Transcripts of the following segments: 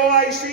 OIC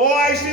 OIC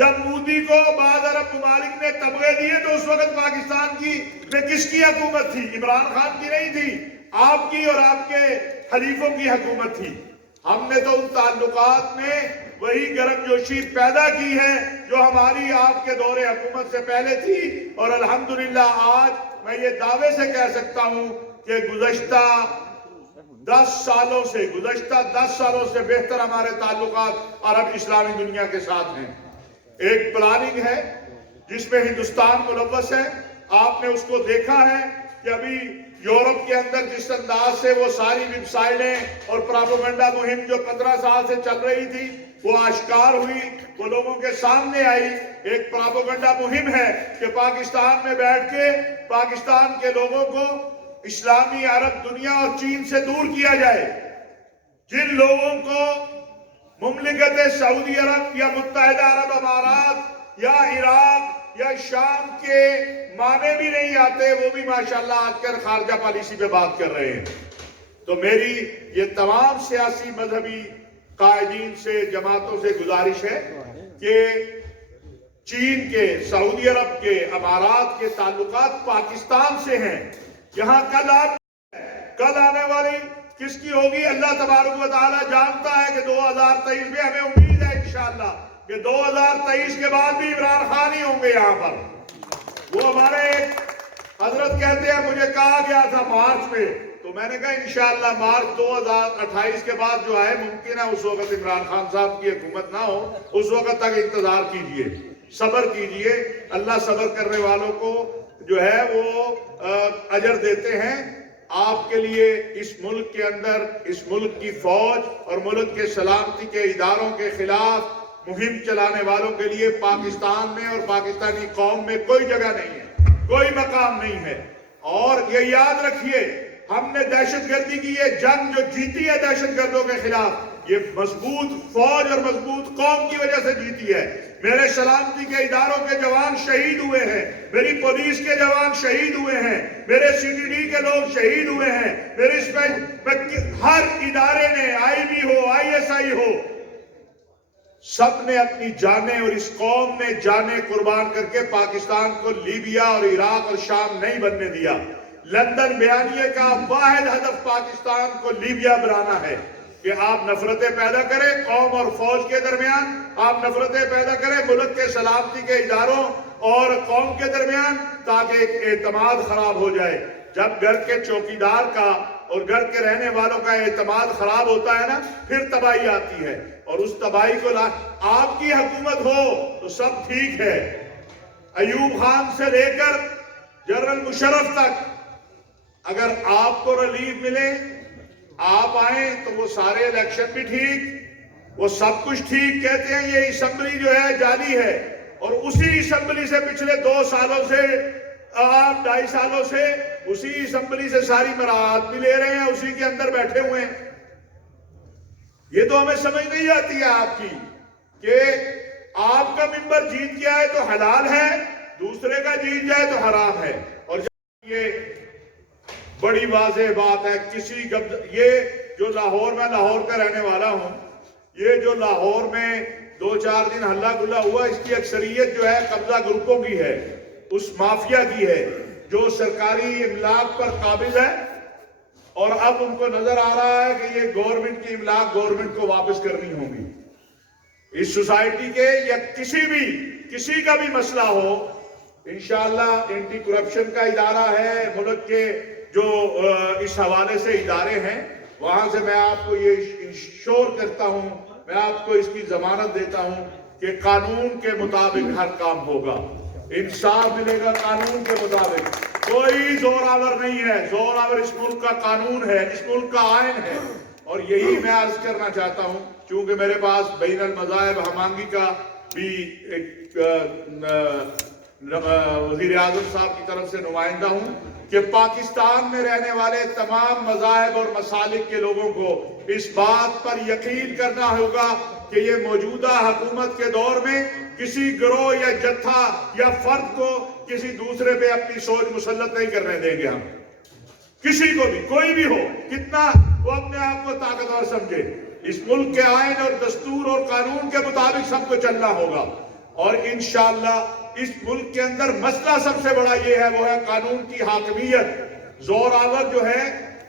جب مودی کو بعض عرب ممالک نے تمغے دیے تو اس وقت پاکستان میں کس کی حکومت تھی؟ عمران خان کی نہیں تھی، آپ کی اور آپ کے حلیفوں کی حکومت تھی۔ ہم نے تو ان تعلقات میں وہی گرم جوشی پیدا کی ہے جو ہماری آپ کے دور حکومت سے پہلے تھی، اور الحمدللہ آج میں یہ دعوے سے کہہ سکتا ہوں کہ گزشتہ 10 سالوں سے بہتر ہمارے تعلقات عرب اسلامی دنیا کے ساتھ ہیں۔ ایک پلاننگ ہے جس میں ہندوستان ملوث ہے، آپ نے اس کو دیکھا ہے کہ ابھی یورپ کے اندر جس انداز سے وہ ساری ویب سائٹیں اور پراپیگنڈا مہم جو 15 سال سے چل رہی تھی وہ آشکار ہوئی، وہ لوگوں کے سامنے آئی۔ ایک پراپیگنڈا مہم ہے کہ پاکستان میں بیٹھ کے پاکستان کے لوگوں کو اسلامی عرب دنیا اور چین سے دور کیا جائے۔ جن لوگوں کو مملکت سعودی عرب یا متحدہ عرب امارات یا عراق یا شام کے معنی بھی نہیں آتے، وہ بھی ماشاءاللہ آج کل خارجہ پالیسی پہ بات کر رہے ہیں۔ تو میری یہ تمام سیاسی مذہبی قائدین سے، جماعتوں سے گزارش ہے کہ چین کے، سعودی عرب کے، امارات کے تعلقات پاکستان سے ہیں۔ یہاں کل آنے والی کس کی ہوگی اللہ تبارک و تعالی جانتا ہے کہ 2023 میں ہمیں امید ہے انشاءاللہ کہ 2023 کے بعد بھی عمران خان ہی ہوں گے یہاں پر۔ وہ ہمارے حضرت کہتے ہیں مجھے کہا گیا تھا مارچ میں، تو میں نے کہا انشاءاللہ مارچ 2028 کے بعد جو ہے ممکن ہے اس وقت عمران خان صاحب کی حکومت نہ ہو، اس وقت تک انتظار کیجئے، صبر کیجئے۔ اللہ صبر کرنے والوں کو جو ہے وہ اجر دیتے ہیں۔ آپ کے لیے اس ملک کے اندر، اس ملک کی فوج اور ملک کے سلامتی کے اداروں کے خلاف مہم چلانے والوں کے لیے پاکستان میں اور پاکستانی قوم میں کوئی جگہ نہیں ہے، کوئی مقام نہیں ہے۔ اور یہ یاد رکھیے، ہم نے دہشت گردی کی یہ جنگ جو جیتی ہے دہشت گردوں کے خلاف، یہ مضبوط فوج اور مضبوط قوم کی وجہ سے جیتی ہے۔ میرے سلامتی کے اداروں کے جوان شہید ہوئے ہیں، میری پولیس کے جوان شہید ہوئے ہیں، میرے سی ٹی ڈی کے لوگ شہید ہوئے ہیں، ہر ادارے نے، آئی be who, I S I ہو، سب نے اپنی جانیں اور اس قوم نے جانیں قربان کر کے پاکستان کو لیبیا اور عراق اور شام نہیں بننے دیا۔ لندن بیانیے کا واحد ہدف پاکستان کو لیبیا بنانا ہے کہ آپ نفرتیں پیدا کریں قوم اور فوج کے درمیان، آپ نفرتیں پیدا کریں ملک کے سلامتی کے اداروں اور قوم کے درمیان، تاکہ ایک اعتماد خراب ہو جائے۔ جب گھر کے چوکیدار کا اور گھر کے رہنے والوں کا اعتماد خراب ہوتا ہے نا، پھر تباہی آتی ہے، اور اس تباہی کو آپ کی حکومت ہو تو سب ٹھیک ہے۔ ایوب خان سے لے کر جنرل مشرف تک اگر آپ کو ریلیف ملے، آپ آئیں تو وہ سارے الیکشن بھی ٹھیک، وہ سب کچھ ٹھیک۔ کہتے ہیں یہ اسمبلی جو ہے جعلی ہے، اور اسی اسمبلی سے پچھلے 2 سالوں سے، 2.5 سالوں سے اسی اسمبلی سے ساری مراعات بھی لے رہے ہیں، اسی کے اندر بیٹھے ہوئے ہیں۔ یہ تو ہمیں سمجھ نہیں آتی ہے آپ کی کہ آپ کا ممبر جیت گیا ہے تو حلال ہے، دوسرے کا جیت جائے تو حرام ہے۔ اور یہ بڑی واضح بات ہے، یہ جو لاہور میں لاہور کا رہنے والا ہوں، یہ جو لاہور میں 2-4 دن ہلہ گلا ہوا، اس کی اکثریت جو ہے قبضہ گروپوں کی ہے، اس مافیا کی ہے جو سرکاری املاک پر قابض ہے، اور اب ان کو نظر آ رہا ہے کہ یہ گورنمنٹ کی املاک گورنمنٹ کو واپس کرنی ہوگی۔ اس سوسائٹی کے یا کسی کا بھی مسئلہ ہو، انشاءاللہ اینٹی کرپشن کا ادارہ ہے، ملک کے جو اس حوالے سے ادارے ہیں، وہاں سے میں آپ کو یہ انشور کرتا ہوں، میں آپ کو اس کی ضمانت دیتا ہوں کہ قانون کے مطابق ہر کام ہوگا، انصاف ملے گا قانون کے مطابق۔ کوئی زور آور نہیں ہے، زور آور اس ملک کا قانون ہے، اس ملک کا آئین ہے۔ اور یہی میں عرض کرنا چاہتا ہوں، چونکہ میرے پاس بین المذاہب ہمانگی کا بھی ایک وزیر اعظم صاحب کی طرف سے نمائندہ ہوں کہ پاکستان میں رہنے والے تمام مذاہب اور مسالک کے لوگوں کو اس بات پر یقین کرنا ہوگا کہ یہ موجودہ حکومت کے دور میں کسی گروہ یا جتھا یا فرد کو کسی دوسرے پہ اپنی سوچ مسلط نہیں کرنے دیں گے۔ ہم کسی کو بھی، کوئی بھی ہو، کتنا وہ اپنے آپ کو طاقتور سمجھے، اس ملک کے آئین اور دستور اور قانون کے مطابق سب کو چلنا ہوگا۔ اور انشاءاللہ اس ملک کے اندر مسئلہ سب سے بڑا یہ ہے، وہ ہے قانون کی حاکمیت۔ زور آور جو ہے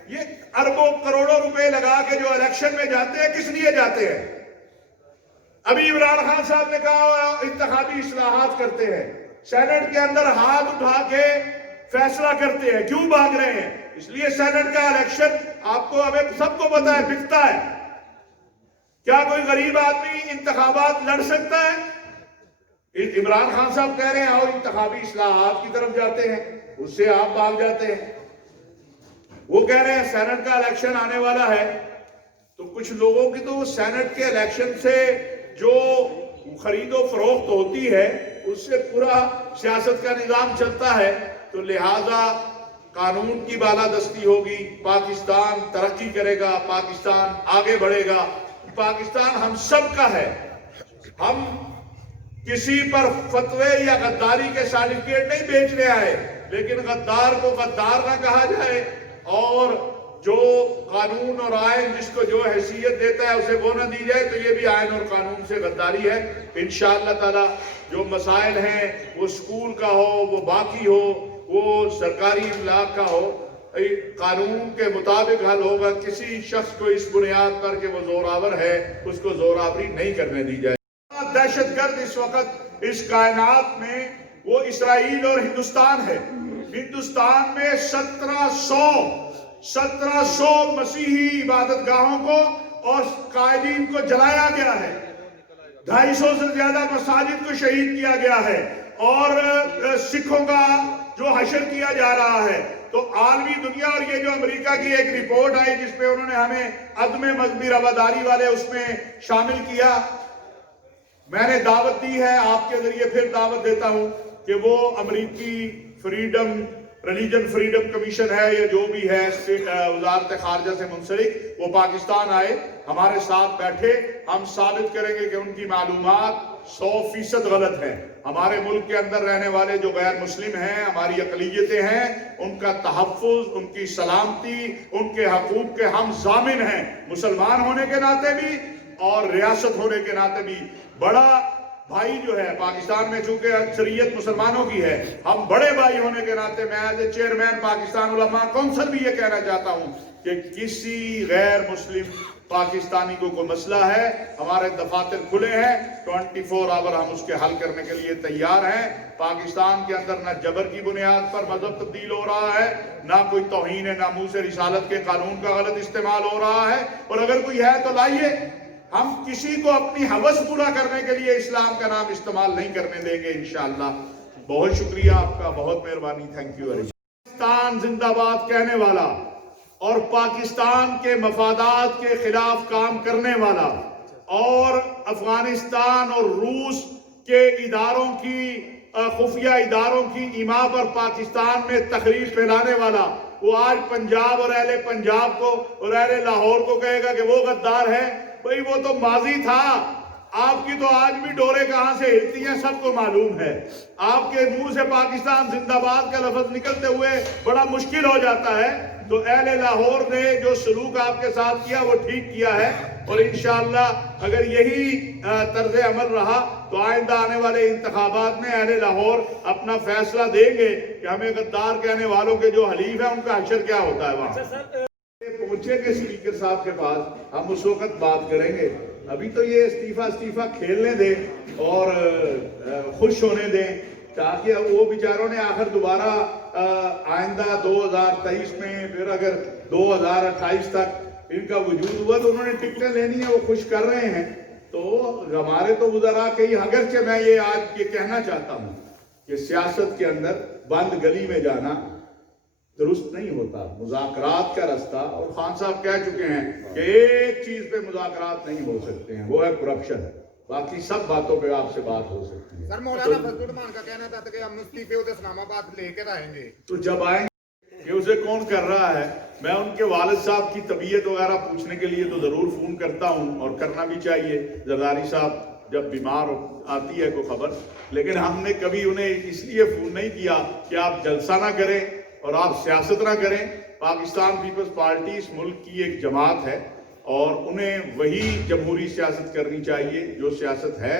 یہ اربوں کروڑوں روپے لگا کے جو الیکشن میں جاتے ہیں، کس لیے جاتے ہیں؟ ابھی عمران خان صاحب نے کہا انتخابی اصلاحات کرتے ہیں، سینٹ کے اندر ہاتھ اٹھا کے فیصلہ کرتے ہیں، کیوں بھاگ رہے ہیں؟ اس لیے سینٹ کا الیکشن آپ کو ہمیں سب کو پتا ہے بکتا ہے۔ کیا کوئی غریب آدمی انتخابات لڑ سکتا ہے؟ عمران خان صاحب کہہ رہے ہیں آؤ انتخابی اصلاحات کی طرف جاتے ہیں، اس سے آپ بھاگ جاتے ہیں۔ وہ کہہ رہے ہیں سینٹ کا الیکشن آنے والا ہے، تو کچھ لوگوں کی تو سینٹ کے الیکشن سے جو خرید و فروخت ہوتی ہے اس سے پورا سیاست کا نظام چلتا ہے، تو لہذا قانون کی بالادستی ہوگی، پاکستان ترقی کرے گا، پاکستان آگے بڑھے گا۔ پاکستان ہم سب کا ہے، ہم کسی پر فتوے یا غداری کے سرٹیفکیٹ نہیں بیچنے آئے، لیکن غدار کو غدار نہ کہا جائے، اور جو قانون اور آئین جس کو جو حیثیت دیتا ہے اسے وہ نہ دی جائے، تو یہ بھی آئین اور قانون سے غداری ہے۔ انشاءاللہ تعالی جو مسائل ہیں، وہ سکول کا ہو، وہ باقی ہو، وہ سرکاری املاک کا ہو، قانون کے مطابق حل ہوگا۔ کسی شخص کو اس بنیاد پر کہ وہ زوراور ہے، اس کو زوراوری نہیں کرنے دی جائے۔ دہشت گرد اس وقت اس کائنات میں وہ اسرائیل اور ہندوستان ہے۔ ہندوستان میں 1700 مسیحی عبادت گاہوں کو اور قائدین کو جلایا گیا ہے، 250 سے زیادہ مساجد کو شہید کیا گیا ہے، اور سکھوں کا جو حشر کیا جا رہا ہے۔ تو عالمی دنیا، اور یہ جو امریکہ کی ایک رپورٹ آئی جس پہ انہوں نے ہمیں عدم مذہبی رواداری والے اس میں شامل کیا، میں نے دعوت دی ہے، آپ کے ذریعے پھر دعوت دیتا ہوں کہ وہ امریکی ریلیجن فریڈم کمیشن ہے یا جو بھی ہے وزارت خارجہ سے منسلک، وہ پاکستان آئے، ہمارے ساتھ بیٹھے، ہم ثابت کریں گے کہ ان کی معلومات 100% غلط ہیں۔ ہمارے ملک کے اندر رہنے والے جو غیر مسلم ہیں، ہماری اقلیتیں ہیں، ان کا تحفظ، ان کی سلامتی، ان کے حقوق کے ہم ضامن ہیں، مسلمان ہونے کے ناطے بھی اور ریاست ہونے کے ناطے بھی۔ بڑا بھائی جو ہے پاکستان میں، چونکہ اکثریت مسلمانوں کی ہے، ہم بڑے بھائی ہونے کے ناطے میں ایز اے چیئرمین پاکستان علماء کونسل بھی یہ کہنا چاہتا ہوں کہ کسی غیر مسلم پاکستانی کو کوئی مسئلہ ہے، ہمارے دفاتر کھلے ہیں، 24 آور ہم اس کے حل کرنے کے لیے تیار ہیں۔ پاکستان کے اندر نہ جبر کی بنیاد پر مذہب تبدیل ہو رہا ہے، نہ کوئی توہین ناموس رسالت کے قانون کا غلط استعمال ہو رہا ہے، اور اگر کوئی ہے تو لائیے، ہم کسی کو اپنی ہوس پورا کرنے کے لیے اسلام کا نام استعمال نہیں کرنے دیں گے انشاءاللہ۔ بہت شکریہ آپ کا، بہت مہربانی، thank you very much. Pakistan زندہ باد کہنے والا اور پاکستان کے مفادات کے خلاف کام کرنے والا، اور افغانستان اور روس کے اداروں کی خفیہ اداروں کی ایما پر پاکستان میں تقریر پھیلانے والا، وہ آج پنجاب اور اہل پنجاب کو اور اہل لاہور کو کہے گا کہ وہ غدار ہے۔ بھئی وہ تو ماضی تھا، آپ کی تو آج بھی ڈورے کہاں سے ہلتی ہیں سب کو معلوم ہے۔ آپ کے منہ سے پاکستان زندہ باد کا لفظ نکلتے ہوئے بڑا مشکل ہو جاتا ہے۔ تو اہل لاہور نے جو سلوک آپ کے ساتھ کیا وہ ٹھیک کیا ہے، اور انشاءاللہ اگر یہی طرز عمل رہا تو آئندہ آنے والے انتخابات میں اہل لاہور اپنا فیصلہ دیں گے کہ ہمیں غدار کہنے والوں کے جو حلیف ہیں ان کا حشر کیا ہوتا ہے وہاں۔ پہنچے گے اسپیکر صاحب کے پاس، ہم اس وقت بات کریں گے۔ ابھی تو یہ استعفیٰ کھیلنے دیں اور خوش ہونے دیں، تاکہ وہ بیچاروں نے آخر دوبارہ آئندہ 2023 میں، پھر اگر 2028 تک ان کا وجود ہوا تو انہوں نے ٹکٹیں لینی ہے، وہ خوش کر رہے ہیں۔ تو ہمارے تو وزراء کئی، اگرچہ میں یہ آج یہ کہنا چاہتا ہوں کہ سیاست کے اندر بند گلی میں جانا درست نہیں ہوتا، مذاکرات کا رستہ، اور خان صاحب کہہ چکے ہیں کہ ایک چیز پہ مذاکرات نہیں ہو سکتے ہیں، وہ ہے کرپشن، باقی سب باتوں پہ آپ سے بات ہو سکتی ہے۔ سر مولانا فضل الرحمان کا کہنا تھا کہ ہم مستعفے اسلام آباد لے کر آئیں گے، تو جب آئیں گے کہ اسے کون کر رہا ہے، میں ان کے والد صاحب کی طبیعت وغیرہ پوچھنے کے لیے تو ضرور فون کرتا ہوں، اور کرنا بھی چاہیے۔ زرداری صاحب جب بیمار آتی ہے کوئی خبر، لیکن ہم نے کبھی انہیں اس لیے فون نہیں کیا کہ آپ جلسہ نہ کریں اور آپ سیاست نہ کریں۔ پاکستان پیپلز پارٹی اس ملک کی ایک جماعت ہے، اور انہیں وہی جمہوری سیاست کرنی چاہیے جو سیاست ہے۔